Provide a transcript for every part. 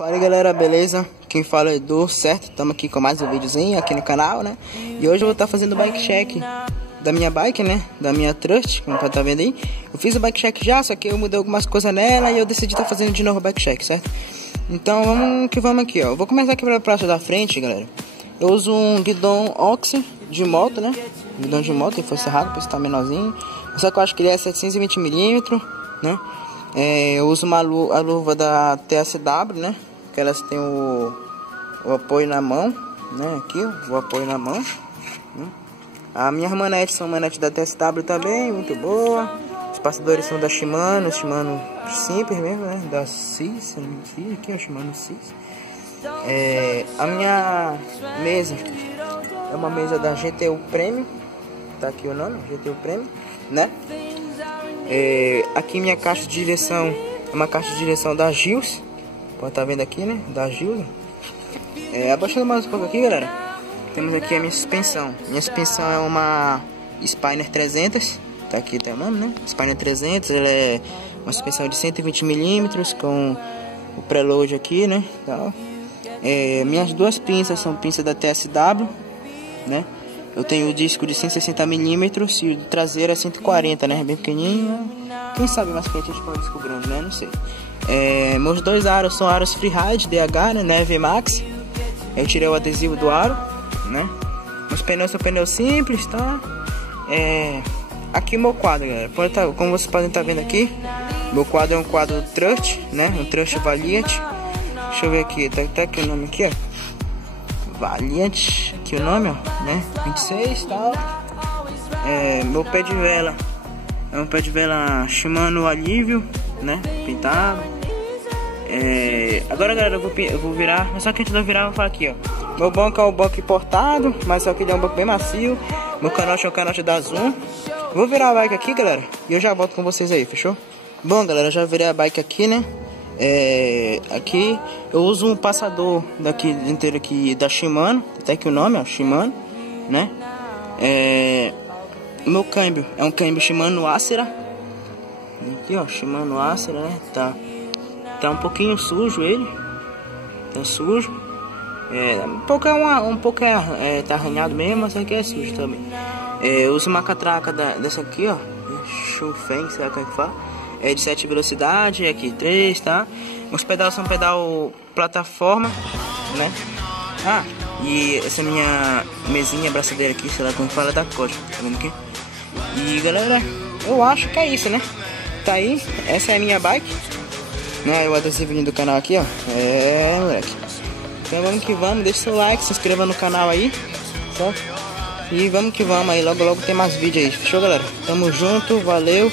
Fala aí galera, beleza? Quem fala é Edu, certo? Estamos aqui com mais um videozinho aqui no canal, né? E hoje eu vou estar fazendo o bike check da minha bike, né? Da minha Trust, como tá vendo aí. Eu fiz o bike check já, só que eu mudei algumas coisas nela e eu decidi estar fazendo de novo o bike check, certo? Então vamos aqui, ó. Eu vou começar aqui pela parte da frente, galera. Eu uso um guidão Oxy de moto, né? Guidão de moto, ele foi serrado, por isso tá menorzinho. Só que eu acho que ele é 720mm, né? Eu uso a luva da TSW, né? Que elas têm o apoio na mão, né? Aqui, o apoio na mão, né? As minhas manetes são manetes da TSW também, muito boa. Os passadores são da Shimano simples mesmo, né? Da CIS, aqui é o Shimano CIS. A minha mesa é uma mesa da GTU Premium, tá aqui o nome, GTU Premium, né? Aqui minha caixa de direção é uma caixa de direção da Gills, pode estar vendo aqui, né? Da Gills. Abaixando mais um pouco aqui, galera, temos aqui a minha suspensão. Minha suspensão é uma Spinner 300, tá aqui o nome, né? Spinner 300, ela é uma suspensão de 120mm com o preload aqui, né? Tal. Minhas duas pinças são pinças da TSW, né? Eu tenho o disco de 160mm e o traseiro é 140, né? Bem pequenininho. Quem sabe mais frente a gente põe um disco grande, né? Não sei. Meus dois aros são aros Freeride DH, né? VMAX. Eu tirei o adesivo do aro, né? Os pneus são pneus simples, tá? Aqui meu quadro, galera. Como vocês podem estar vendo aqui, meu quadro é um quadro Trust, né? Um Trust Valiant. Deixa eu ver aqui, tá aqui o nome aqui, ó. Valiant, aqui o nome, ó, né? 26 e tal. Meu pé de vela é um pé de vela Shimano Alívio, né? Pintado. Agora, galera, eu vou virar. Mas só que antes de eu virar, eu vou falar aqui, ó. Meu banco é um banco importado, mas só que ele é um banco bem macio. Meu canote é um canote da Zoom. Vou virar a bike aqui, galera, e eu já volto com vocês aí, fechou? Bom, galera, já virei a bike aqui, né? Aqui eu uso um passador daqui inteiro aqui da Shimano, até que o nome, ó, Shimano, né? O meu câmbio é um câmbio Shimano Acera. Aqui, ó, Shimano Acera, né? Tá um pouquinho sujo ele. Tá sujo. Um pouco tá arranhado mesmo, mas aqui é sujo também. Eu uso uma catraca dessa aqui, ó, Shufeng, sei lá como é que fala. De 7 velocidades, aqui 3, tá? Os pedais são pedal plataforma, né? E essa minha mesinha, abraçadeira aqui, sei lá como fala, da Costa, tá vendo aqui? E galera, eu acho que é isso, né? Tá aí, essa é a minha bike, né? O adesivinho do canal aqui, ó. Moleque. Então vamos que vamos, deixa seu like, se inscreva no canal aí, certo? E vamos que vamos aí, logo tem mais vídeo aí, fechou, galera? Tamo junto, valeu.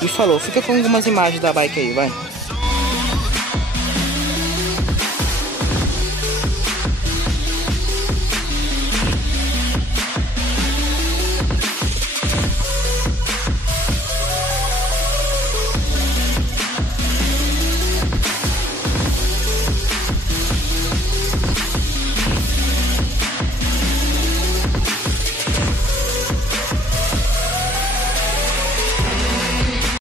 E falou, fica com algumas imagens da bike aí, vai.